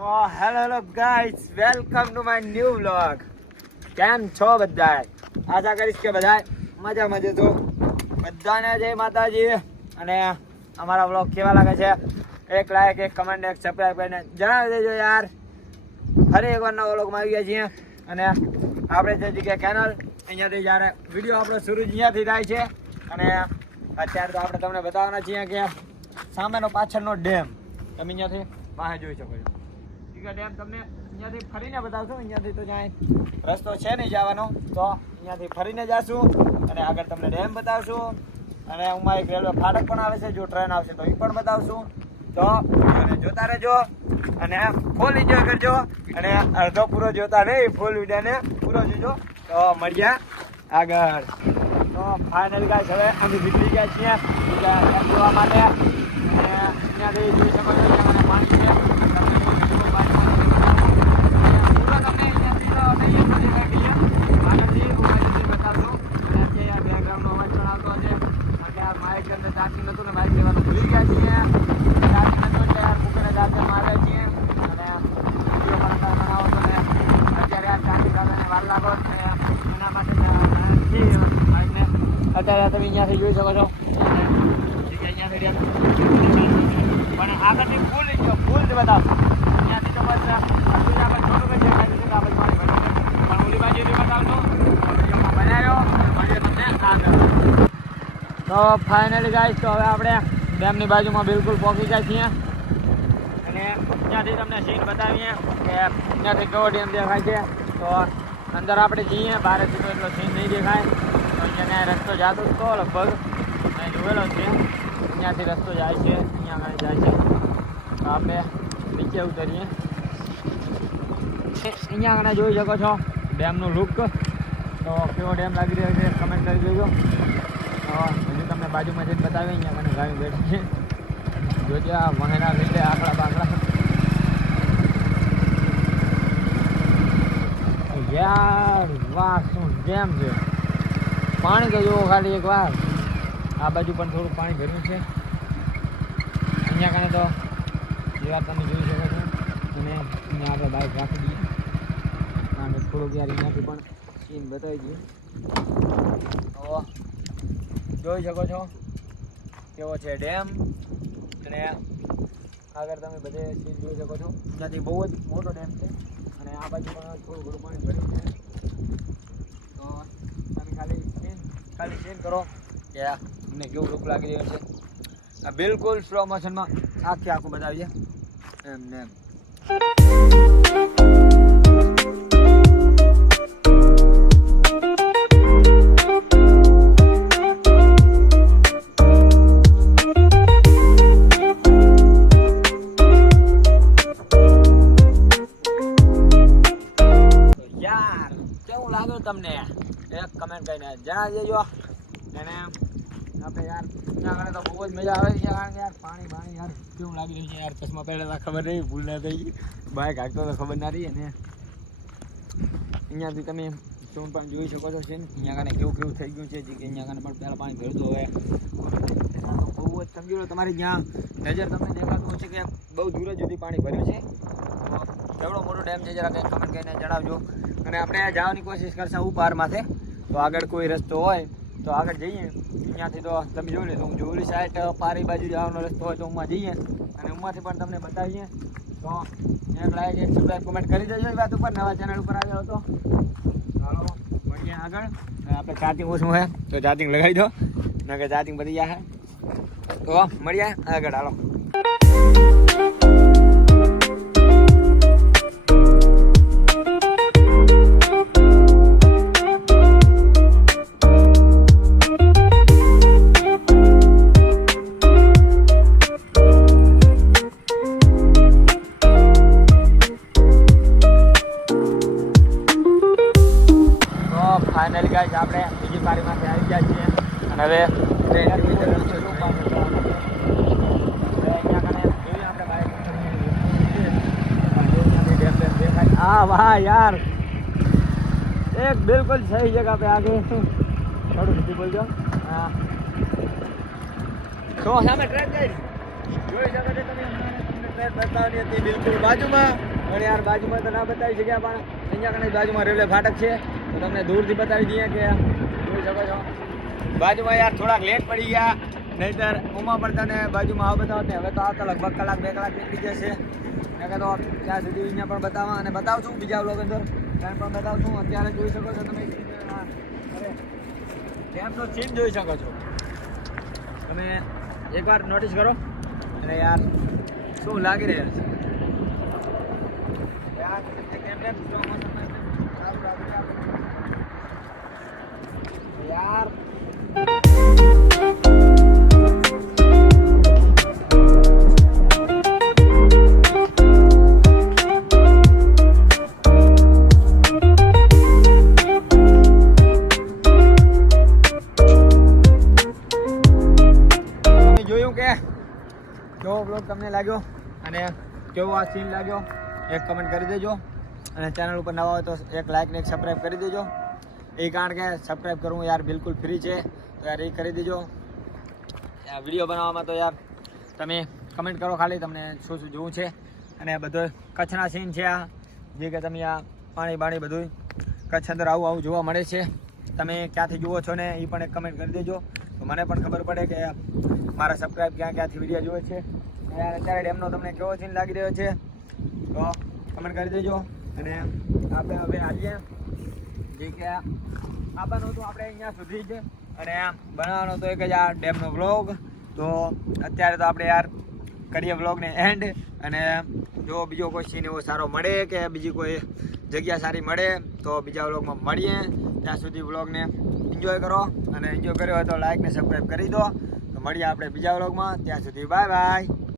તો hello hello guys welcome to my new vlog કેમ છો બધા આશા કરીશ કે બધાય મજા મજા તો બધાને જય માતાજી. અને અમારા વ્લોગ કેવા લાગે છે? એક લાઈક એક કમેન્ટ એક સબસ્ક્રાઈબ કરીને જણાવી દેજો યાર. ફરી એકવાર નવા વ્લોગમાં આવી ગયા છીએ. અને આપણે જે જગ્યાએ કેનલ અહીંયાથી જ્યારે વીડિયો આપણો શરૂ અહીંયાથી થાય છે. અને અત્યારે તો આપણે તમને બતાવવાના છીએ કે સામેનો પાછળનો ડેમ તમે અહીંયાથી બહાર જોઈ શકો છો. ડેમ તમને અહીંયાથી ફરીને બતાવશું. અહીંયાથી તો ક્યાંય રસ્તો છે નહીં જવાનો. તો અહીંયાથી ફરીને જશું અને આગળ તમને ડેમ બતાવશું. અને ઉમાં એક રેલવે ફાટક પણ આવે છે, જો ટ્રેન આવશે તો એ પણ બતાવશું. તો વિડીયોને જોતા રહેજો અને ફૂલ એન્જોય કરજો. અને અડધો પૂરો જોતા નહીં ફૂલ વિડીયોને પૂરો જોજો. તો મળ્યા આગળ. તો ફાઇનલ ગાઈસ હવે અમે નીકળી ગયા છીએ. જોવા માટે. અને અહીંયાથી જોઈ શકો છો પાણી છે તમને કોઈ બીજું પાણી પૂરો તમને અહીંયાથી તો નહીં જ બધી રાખી છે પાણીથી ઉપાડીથી બતાવશું અને અત્યારે તમે અહીંયાથી જોઈ શકો છો. પણ આગળથી ફૂલ ફૂલ જ અહીંયાથી તો બસ આટલું જ આપણે થોડુંક જ દેખાય છે કે આપણે પાણી ભર્યું છે. પણ ઓલી બાજુથી બતાવશું વિડીયોમાં બનાવ્યો અને મળીએ તમને આગળ તો ફાઇનલી ગાઈશ તો હવે આપણે ડેમની બાજુમાં બિલકુલ પહોંચી ગયા છીએ. અને ત્યાંથી તમને સીન બતાવીએ કે ત્યાંથી કેવો ડેમ દેખાય છે. તો અંદર આપણે જઈએ બહારથી તો એટલો સીન નહીં દેખાય. તો અહીંયા રસ્તો જતો જ તો લગભગ. મેં જોયેલો છે. અહીંયાથી રસ્તો જાય છે, અહીંયા આગળ જાય છે. તો આપણે નીચે ઉતરીએ. અહીંયા આગળ જોઈ શકો છો ડેમનું લુક તો કેવો ડેમ લાગી રહ્યો છે કમેન્ટ કરી દેજો. હજુ તમને બાજુમાં જઈને બતાવી અહીંયા મને ગાયું બેઠી છે. જોજે આ લઈ લે આકડા બાકડા. યાર, વાહ, શું જેમ છે. પાણી તો જુઓ ખાલી એક વાર. આ બાજુ પણ થોડું પાણી ભર્યું છે. અહીંયા કાને તો જેવા તમે જોઈ શકો છો. અને અહીંયા આપણે બાઇક રાખી દઈએ. અને થોડુંક યાર અહીંયાથી પણ સીન બતાવી દઈએ. જોઈ શકો છો કેવો છે ડેમ અને આગળ તમે બધે સીન જોઈ શકો છો. ત્યાંથી બહુ જ મોટો ડેમ છે અને આ બાજુ પણ થોડું ઘણું પાણી ભર્યું છે. તો તમે ખાલી સીન ખાલી સીન કરો કે તમને કેવું દુઃખ લાગી રહ્યું છે. આ બિલકુલ સ્લો મોશનમાં આખી આખું બતાવીએ. એમ એમ. લાગ્યું તમને એક કમેન્ટ કરીને જણાવી દેજો. અને આપણે યાર ત્યાં તો બહુ જ મજા આવે કારણ કે યાર પાણી પાણી યાર કેવું લાગી રહ્યું છે યાર? ચશ્મા પહેરેલા ખબર નહીં, ભૂલ ના બાઇક હાંકતો તો ખબર ના રહી. અને અહીંયાથી તમે શું પણ જોઈ શકો છો છે અહીંયા કાને કેવું કેવું થઈ ગયું છે કે અહીંયા કાને પણ પહેલાં પાણી ભરતું હવે. બહુ જ સમજી લો તમારી જ્યાં નજર તમને દેખાતું છે કે બહુ દૂર જ સુધી પાણી ભર્યું છે. તો એવડો મોટો ડેમ છે, જરા કંઈક કમેન્ટ કરીને જણાવજો. અને આપણે જવાની કોશિશ કરશું ઉપાર માથે તો આગળ કોઈ રસ્તો હોય, તો આગળ જઈએ. અહીંયાથી તો તમે જોઈ લો તો ઓલી સાઈડ પારી બાજુ જવાનો રસ્તો હોય તો ઉમાં જઈએ. અને ઉમાંથી પણ તમને બતાવીએ. તો એક લાઈક એક સબસ્ક્રાઈબ કમેન્ટ કરી દેજો એ વાત ઉપર. નવા ચેનલ ઉપર આવ્યો હતો. ચાલો, મળીએ આગળ. આપણે ચાર્જિંગ ઓછું હોય તો ચાર્જિંગ લગાવી દો. નકર ચાર્જિંગ બધી જાય તો મળીએ આગળ, હાલો. ફાઇનલી ગાઈઝ આપણે બીજી પારીમાંથી આવી ગયા છીએ. અને હવે ટ્રેન હા વાહ યાર. એક બિલકુલ સહી જગા પે આ થોડું સુધી બોલજો હા. તો સામે ટ્રેન ગઈ જોઈ શકો છો તમે. ટ્રેન બતાવવાની હતી બિલકુલ બાજુમાં. પણ યાર બાજુમાં તો ના બતાવી શક્યા પણ કને બાજુમાં રેલવે ફાટક છે. તો તમને દૂરથી બતાવી દઈએ કે જોઈ શકો છો. બાજુમાં યાર થોડાક લેટ પડી ગયા. નહીતર ઉમા પડતા ને બાજુમાં આવ બતાવો ને. હવે તો આવતા લગભગ કલાક, બે કલાક નીકળી જશે. મેં કહેતો ત્યાં સુધી અહીંયા પણ બતાવવા અને બતાવશું બીજા બ્લોગ અંદર ત્યાં પણ બતાવશું અત્યારે જોઈ શકો છો તમે. ડેમનો સીન જોઈ શકો છો. તમે એકવાર નોટિસ કરો. અને યાર, શું લાગી રહ્યા છે યાર, કેમ કેમ slow motion માં સારું લાગી રહ્યા છે. યાર તમે જોયું કે કેવો બ્લોગ તમને લાગ્યો? અને કેવો આ સીન લાગ્યો? એક કમેન્ટ કરી દેજો. અને ચેનલ ઉપર નવા હોય તો એક લાઇક ને એક સબસ્ક્રાઈબ કરી દેજો. એ કારણ કે સબસ્ક્રાઈબ કરવું યાર બિલકુલ ફ્રી છે. તો યાર એ કરી દેજો. વીડિયો બનાવવામાં તો યાર તમે કમેન્ટ કરો ખાલી, તમને શું શું જોવું છે. અને બધો કચ્છના સીન છે આ. જે કે તમે આ પાણી બાણી બધું કચ્છ અંદર આવું આવું જોવા મળે છે. તમે ક્યાંથી જુઓ છો ને એ પણ એક કમેન્ટ કરી દેજો. તો મને પણ ખબર પડે કે મારા સબસ્ક્રાઈબ ક્યાં ક્યાંથી વીડિયો જુએ છે. યાર અત્યારે ડેમનો તમને કેવો સીન લાગી રહ્યો છે? તો કમેન્ટ કરી દેજો. અને આપણે હવે આવીએ. જે કે આવવાનું હતું આપણે અહીંયા સુધી જ અને બનાવવાનો તો એક જ આ ડેમનો વ્લોગ તો અત્યારે તો આપણે યાર કરીએ વ્લોગને એન્ડ અને જો બીજો કોઈ સીન એવો સારો મળે કે બીજી કોઈ જગ્યા સારી મળે, તો બીજા વ્લોગમાં મળીએ. ત્યાં સુધી વ્લોગને એન્જોય કરો. અને એન્જોય કર્યો હોય તો લાઈક ને સબસ્ક્રાઈબ કરી દો. તો મળીએ આપણે બીજા વ્લોગમાં ત્યાં સુધી બાય બાય